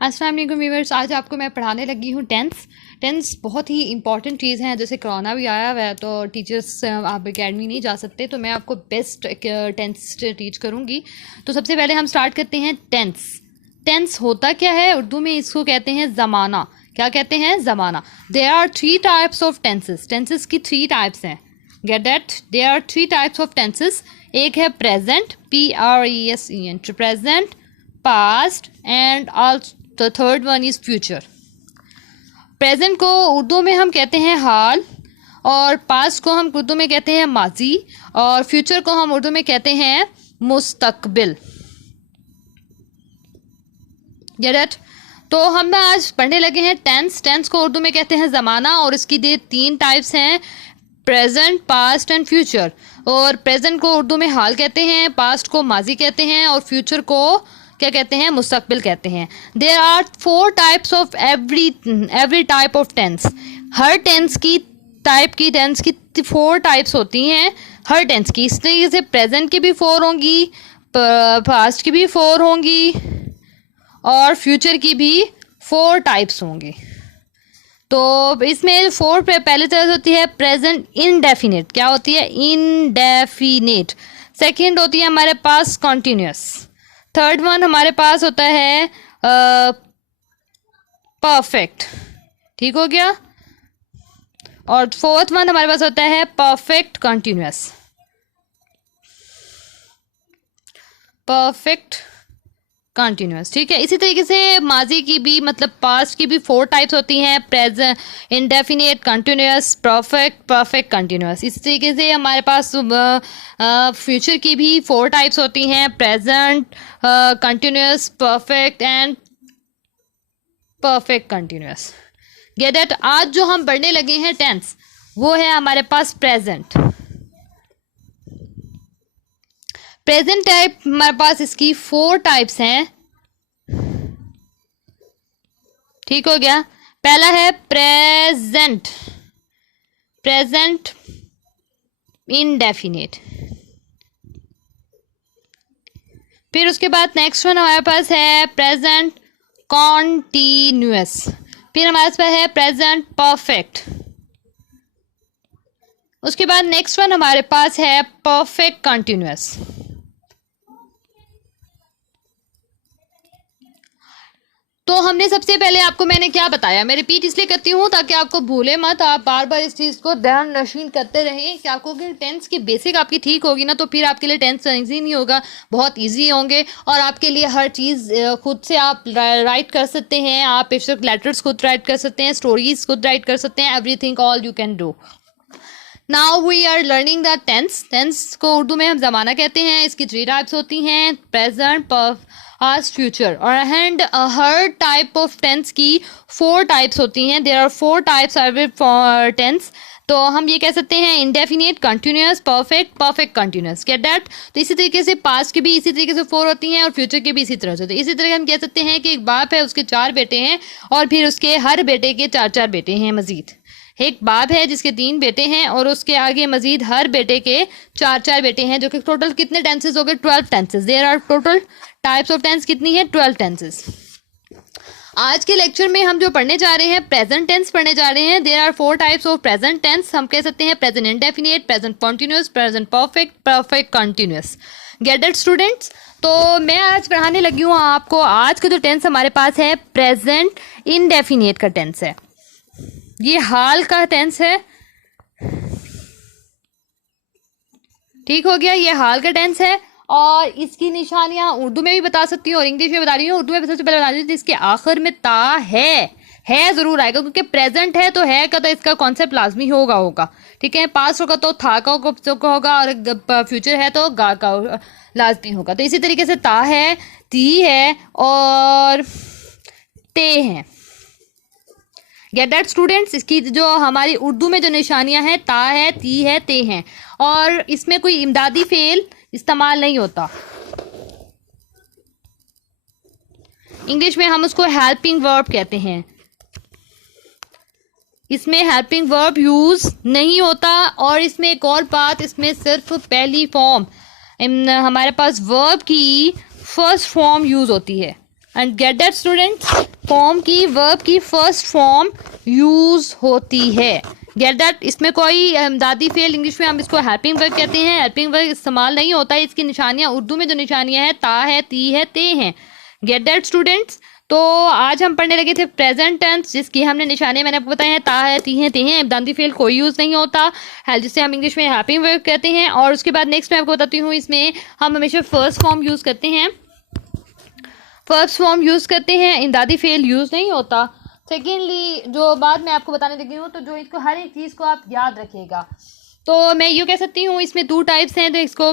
अस्सलाम वालेकुम व्यूअर्स, आज आपको मैं पढ़ाने लगी हूँ टेंस बहुत ही इंपॉर्टेंट चीज़ है। जैसे कोरोना भी आया हुआ है तो टीचर्स आप एकेडमी नहीं जा सकते, तो मैं आपको बेस्ट टेंस टीच करूँगी। तो सबसे पहले हम स्टार्ट करते हैं टेंस होता क्या है उर्दू में, इसको कहते हैं ज़माना। क्या कहते हैं? ज़माना। There are 3 types of tenses की 3 टाइप्स हैं। Get that, there are 3 types of tenses. एक है present, PRESENT, present, past and also the third one is future. Present को उर्दू में हम कहते हैं हाल, और पास्ट को हम उर्दू में कहते हैं माजी, और फ्यूचर को हम उर्दू में कहते हैं मुस्तकबिल। Get it? तो हम आज पढ़ने लगे हैं टेंस को उर्दू में कहते हैं ज़माना, और इसकी 3 टाइप्स हैं, प्रेजेंट, पास्ट एंड फ्यूचर। और प्रेजेंट को उर्दू में हाल कहते हैं, पास्ट को माजी कहते हैं, और फ्यूचर को क्या कहते हैं? मुस्तकबिल कहते हैं। There are 4 types of every type of tense. हर टेंस की 4 टाइप्स होती हैं, हर टेंस की। इस तरीके से प्रेजेंट की भी 4 होंगी, पास्ट की भी 4 होंगी, और फ्यूचर की भी 4 टाइप्स होंगी। तो इसमें 4 पे पहले तरह होती है प्रेजेंट इनडेफिनिट। क्या होती है? इनडेफिनिट। सेकंड होती है हमारे पास कॉन्टिन्यूस। थर्ड वन हमारे पास होता है परफेक्ट। ठीक हो गया? और फोर्थ वन हमारे पास होता है परफेक्ट कॉन्टिन्यूस। परफेक्ट कॉन्टिन्यूस, ठीक है। इसी तरीके से माजी की भी, मतलब पास्ट की भी 4 टाइप्स होती हैं, present, indefinite, continuous, perfect continuous. इसी तरीके से हमारे पास फ्यूचर की भी 4 टाइप्स होती हैं, present, continuous, perfect and perfect continuous. Get it? आज जो हम पढ़ने लगे हैं टेंस, वो है हमारे पास प्रेजेंट। प्रेजेंट टाइप हमारे पास इसकी 4 टाइप्स हैं। ठीक हो गया? पहला है प्रेजेंट इनडेफिनिट। फिर उसके बाद नेक्स्ट वन हमारे पास है प्रेजेंट कॉन्टिन्यूअस। फिर हमारे पास है प्रेजेंट परफेक्ट। उसके बाद नेक्स्ट वन हमारे पास है परफेक्ट कंटिन्यूअस। तो हमने सबसे पहले आपको मैंने क्या बताया, मैं रिपीट इसलिए करती हूँ ताकि आपको भूले मत, आप बार बार इस चीज़ को ध्यान नशीन करते रहें कि आपको अगर टेंस की बेसिक आपकी ठीक होगी ना, तो फिर आपके लिए टेंस ईजी नहीं होगा, बहुत ईजी होंगे। और आपके लिए हर चीज़ खुद से आप राइट कर सकते हैं, आप बेशक लेटर्स खुद राइट कर सकते हैं, स्टोरीज खुद राइट कर सकते हैं, everything all you can do. Now we are learning the tense को उर्दू में हम ज़माना कहते हैं। इसकी 3 टाइप्स होती हैं, प्रेजेंट, पास्ट, फ्यूचर। और एंड हर टाइप ऑफ टेंस की 4 टाइप्स होती हैं। There are 4 types for tense. तो हम ये कह सकते हैं indefinite, continuous, perfect continuous. Get that? तो इसी तरीके से पास्ट की भी इसी तरीके से 4 होती हैं, और फ्यूचर की भी इसी तरह से होती है। इसी तरह हम कह सकते हैं कि एक बाप है, उसके 4 बेटे हैं, और फिर उसके हर बेटे के 4 बेटे हैं मजीद। एक बाप है जिसके 3 बेटे हैं, और उसके आगे मजीद हर बेटे के 4 बेटे हैं, जो कि टोटल कितने टेंसेस हो गए? 12 tenses. There are total types of tense कितनी है? 12 टेंसेस। आज के लेक्चर में हम जो पढ़ने जा रहे हैं प्रेजेंट टेंस पढ़ने जा रहे हैं। There are 4 types of present tense. हम कह सकते हैं present indefinite, present continuous, present perfect continuous. Get it students? तो मैं आज पढ़ाने लगी हूँ आपको, आज का जो टेंस हमारे पास है प्रेजेंट इंडेफिनिट का टेंस है। ये हाल का टेंस है। ठीक हो गया? ये हाल का टेंस है, और इसकी निशानियां उर्दू में भी बता सकती हूँ और इंग्लिश में बता रही हूँ। उर्दू में सबसे पहले बता रही हूँ, इसके आखिर में ता है जरूर आएगा, क्योंकि प्रेजेंट है तो है का तो इसका कॉन्सेप्ट लाजमी होगा। ठीक है? पास्ट होगा तो था का होगा, और फ्यूचर है तो गा का लाजमी होगा। तो इसी तरीके से ता है, ती है और ते हैं। Get that students? इसकी जो हमारी उर्दू में जो निशानियां हैं, ता है, ती है, ते हैं, और इसमें कोई इमदादी फेल इस्तेमाल नहीं होता। इंग्लिश में हम उसको हेल्पिंग वर्ब कहते हैं। इसमें हेल्पिंग वर्ब यूज नहीं होता। और इसमें एक और बात, इसमें सिर्फ पहली फॉर्म हमारे पास वर्ब की फर्स्ट फॉर्म यूज होती है। And gate that students, form की वर्ब की फर्स्ट फॉर्म यूज होती है। गेट दैट, इसमें कोई दादी फेल, इंग्लिश में हम इसको हेल्पिंग वर्ब कहते हैं, हेल्पिंग वर्ब इस्तेमाल नहीं होता है। इसकी निशानियां उर्दू में जो निशानियां हैं ता है, ती है, ते हैं। Get that students. तो आज हम पढ़ने लगे थे प्रेजेंट टेंस, जिसकी हमने निशानी मैंने आपको बताए हैं ता है, ती है, ते हैं। दादी फेल कोई यूज नहीं होता है, जिससे हम इंग्लिश में हेल्पिंग वर्ब कहते हैं। और उसके बाद नेक्स्ट मैं आपको बताती हूँ, इसमें हम हमेशा फर्स्ट फॉर्म यूज करते हैं, फर्स्ट फॉर्म यूज करते हैं, इन दादी फेल यूज नहीं होता। सेकेंडली जो बात मैं आपको बताने लगी हूँ, तो जो इसको हर एक चीज़ को आप याद रखिएगा। तो मैं यूँ कह सकती हूँ इसमें 2 टाइप्स हैं, तो इसको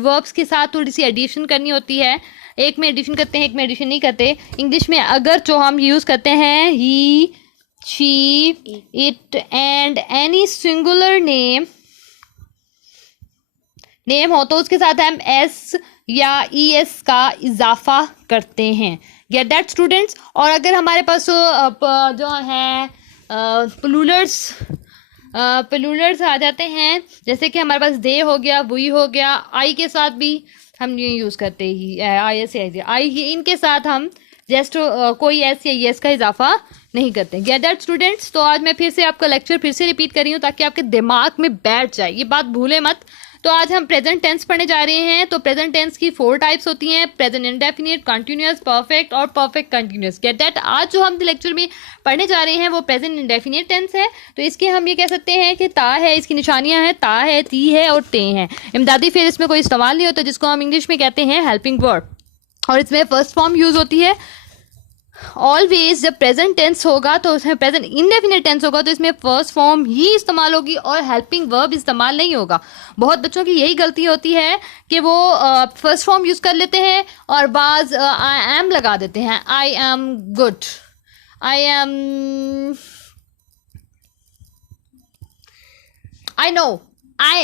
वर्ब्स के साथ थोड़ी सी एडिशन करनी होती है। एक में एडिशन करते हैं, एक में एडिशन नहीं करते। इंग्लिश में अगर जो हम यूज़ करते हैं he, she, it and any singular name हो, तो उसके साथ हम एस या ई एस का इजाफा करते हैं। Get that students. और अगर हमारे पास जो है प्लूरल्स आ जाते हैं, जैसे कि हमारे पास दे हो गया, वी हो गया, आई के साथ भी हम ये यूज़ करते ही आई एस आई, इनके साथ हम जस्ट कोई एस या यस का इजाफा नहीं करते। Gate that students. तो आज मैं फिर से आपका लेक्चर फिर से रिपीट कर रही हूँ, ताकि आपके दिमाग में बैठ जाए, ये बात भूले मत। तो आज हम प्रेजेंट टेंस पढ़ने जा रहे हैं। तो प्रेजेंट टेंस की 4 टाइप्स होती हैं, प्रेजेंट इंडेफिनिट, कंटिन्यूअस, परफेक्ट और परफेक्ट कंटिन्यूअस। Get that. आज जो हम लेक्चर में पढ़ने जा रहे हैं वो प्रेजेंट इंडेफिनिट टेंस है। तो इसके हम ये कह सकते हैं कि ता है, इसकी निशानियां हैं ता है, ती है और ते हैं। इमदादी फेल इसमें कोई इस्तेमाल नहीं होता, जिसको हम इंग्लिश में कहते हैं हेल्पिंग वर्ब। और इसमें फर्स्ट फॉर्म यूज होती है। ऑलवेज जब प्रेजेंट टेंस होगा तो उसमें, प्रेजेंट इंडेफिनिट टेंस होगा तो इसमें फर्स्ट फॉर्म ही इस्तेमाल होगी और हेल्पिंग वर्ब इस्तेमाल नहीं होगा। बहुत बच्चों की यही गलती होती है कि वो फर्स्ट फॉर्म यूज कर लेते हैं और बाज आई एम लगा देते हैं। I am good, I am, I know, I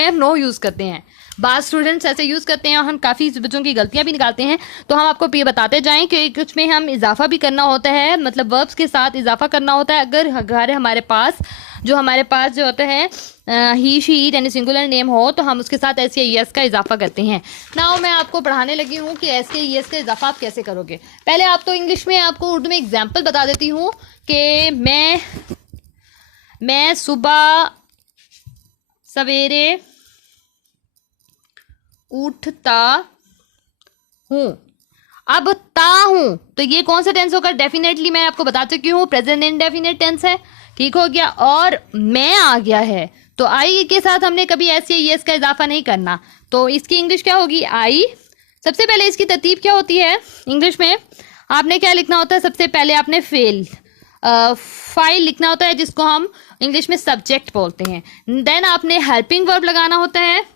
am no use करते हैं। बाद स्टूडेंट्स ऐसे यूज़ करते हैं और हम काफ़ी बच्चों की गलतियां भी निकालते हैं। तो हम आपको ये बताते जाएं कि कुछ में हम इजाफा भी करना होता है, मतलब वर्ब्स के साथ इजाफा करना होता है। अगर हमारे पास जो होता है ही, शी, इट यानी सिंगुलर नेम हो, तो हम उसके साथ एस या यस का इजाफा करते हैं। नाउ मैं आपको पढ़ाने लगी हूँ कि एस या यस का इजाफा आप कैसे करोगे। पहले आप तो इंग्लिश में आपको उर्दू में एग्जाम्पल बता देती हूँ कि मैं सुबह सवेरे उठता हूँ। अब ता हूँ, तो ये कौन सा टेंस होगा? डेफिनेटली मैं आपको बता चुकी हूँ, प्रेजेंट इंडेफिनिट टेंस है। ठीक हो गया। और मैं आ गया है, तो आई के साथ हमने कभी एस या यस का इजाफा नहीं करना। तो इसकी इंग्लिश क्या होगी? आई। सबसे पहले इसकी तरतीब क्या होती है इंग्लिश में? आपने क्या लिखना होता है? सबसे पहले आपने फाइल लिखना होता है, जिसको हम इंग्लिश में सब्जेक्ट बोलते हैं। देन आपने हेल्पिंग वर्ब लगाना होता है,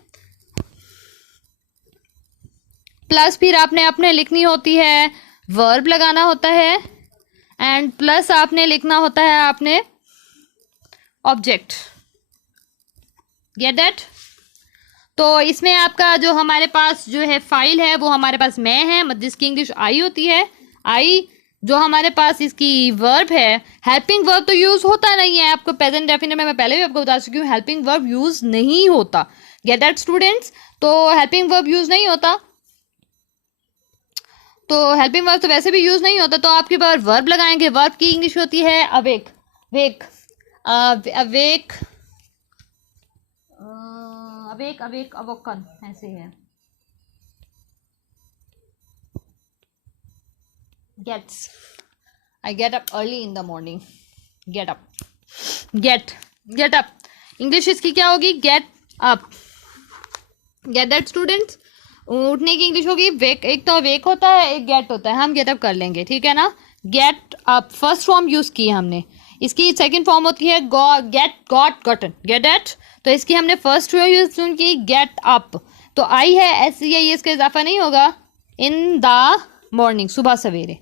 प्लस फिर आपने अपने लिखनी होती है वर्ब लगाना होता है, एंड प्लस आपने लिखना होता है आपने ऑब्जेक्ट। Gate that? तो इसमें आपका जो हमारे पास जो है फाइल है वो हमारे पास मैं है, जिसकी इंग्लिश आई होती है। आई जो हमारे पास इसकी वर्ब है। हेल्पिंग वर्ब तो यूज होता नहीं है, आपको प्रेजेंट डेफिनेट में मैं पहले भी आपको बता चुकी हूँ, हेल्पिंग वर्ब यूज नहीं होता। Gate that students? तो हेल्पिंग वर्ब यूज नहीं होता, तो हेल्पिंग वर्ब तो वैसे भी यूज नहीं होता, तो आपके पास वर्ब लगाएंगे। वर्ब की इंग्लिश होती है अवेक, अवेक, अवोकन, ऐसे है। Gets, I get up early in the morning. Get up, get up. English इसकी क्या होगी? Get up. Get that students? उठने की इंग्लिश होगी वेक। एक तो वेक होता है, एक गेट होता है, हम गेट अप कर लेंगे, ठीक है ना। Get up first form use की हमने। इसकी सेकंड फॉर्म होती है get, got, gotten. Get that? तो इसकी हमने फर्स्ट यूज की गेट अप। तो आई है, एस या ये इसका इजाफा नहीं होगा। इन द मॉर्निंग, सुबह सवेरे।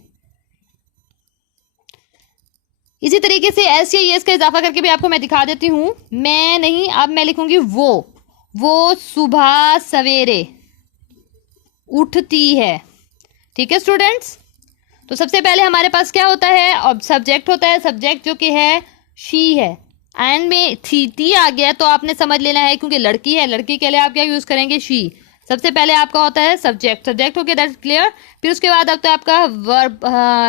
इसी तरीके से एस या ये इसका इजाफा करके भी आपको मैं दिखा देती हूँ। मैं नहीं, अब मैं लिखूंगी वो सुबह सवेरे उठती है। ठीक है स्टूडेंट्स? तो सबसे पहले हमारे पास क्या होता है? अब सब्जेक्ट होता है, सब्जेक्ट जो कि है शी है, एंड में टी आ गया तो आपने समझ लेना है, क्योंकि लड़की है, लड़की के लिए आप क्या यूज करेंगे? शी। सबसे पहले आपका होता है सब्जेक्ट, सब्जेक्ट हो गया, दैट्स क्लियर। फिर उसके बाद आता है आपका verb,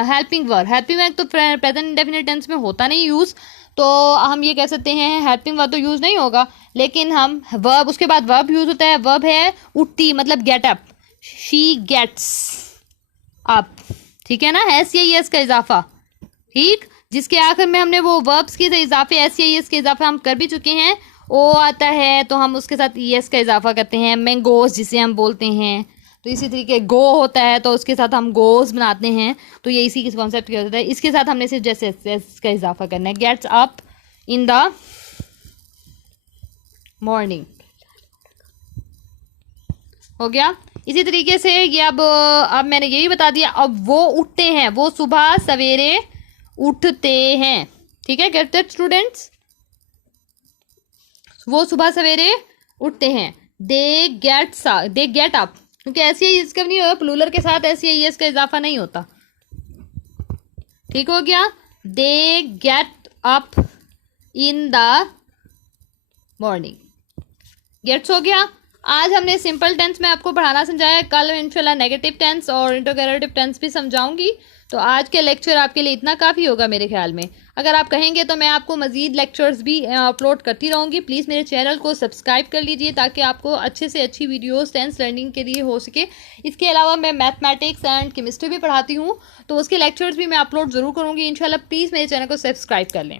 helping verb. Helping verb तो प्रेजेंट इंडेफिनिट टेंस में होता नहीं यूज़, तो हम ये कह सकते हैं हेल्पिंग वर्ब तो यूज़ नहीं होगा, लेकिन हम वर्ब, उसके बाद वर्ब यूज़ होता है। वर्ब है उठती, मतलब get up, she gets up, ठीक है ना, एस या एस का इजाफा, ठीक, जिसके आखिर में हमने वो वर्ब्स के इजाफे एस या एस के इजाफे हम कर भी चुके हैं। ओ आता है तो हम उसके साथ एस का इजाफा करते हैं। मैंगोज जिसे हम बोलते हैं, तो इसी तरीके गो होता है तो उसके साथ हम गोज बनाते हैं, तो ये इसी के कॉन्सेप्ट क्या होता है। इसके साथ हमने सिर्फ जैसे एस का इजाफा करना है, gets up in the morning, हो गया। इसी तरीके से ये अब मैंने यही बता दिया। अब वो उठते हैं, वो सुबह सवेरे उठते हैं, ठीक है, गेट दैट स्टूडेंट्स, वो सुबह सवेरे उठते हैं। दे गेट अप, क्योंकि ऐसे ही इसका नहीं होगा, प्लूरल के साथ ऐसे ही इसका इजाफा नहीं होता, ठीक हो गया। They get up in the morning, gets हो गया। आज हमने सिंपल टेंस में आपको पढ़ाना समझाया, कल इंशाल्लाह नेगेटिव टेंस और इंटरोगेटिव टेंस भी समझाऊंगी। तो आज के लेक्चर आपके लिए इतना काफ़ी होगा मेरे ख्याल में। अगर आप कहेंगे तो मैं आपको मज़ीद लेक्चर्स भी अपलोड करती रहूँगी। प्लीज़ मेरे चैनल को सब्सक्राइब कर लीजिए ताकि आपको अच्छे से अच्छी वीडियोस टेंस लर्निंग के लिए हो सके। इसके अलावा मैं मैथमेटिक्स एंड केमिस्ट्री भी पढ़ाती हूँ, तो उसके लेक्चर्स भी मैं अपलोड ज़रूर करूँगी इंशाल्लाह। प्लीज़ मेरे चैनल को सब्सक्राइब कर लें।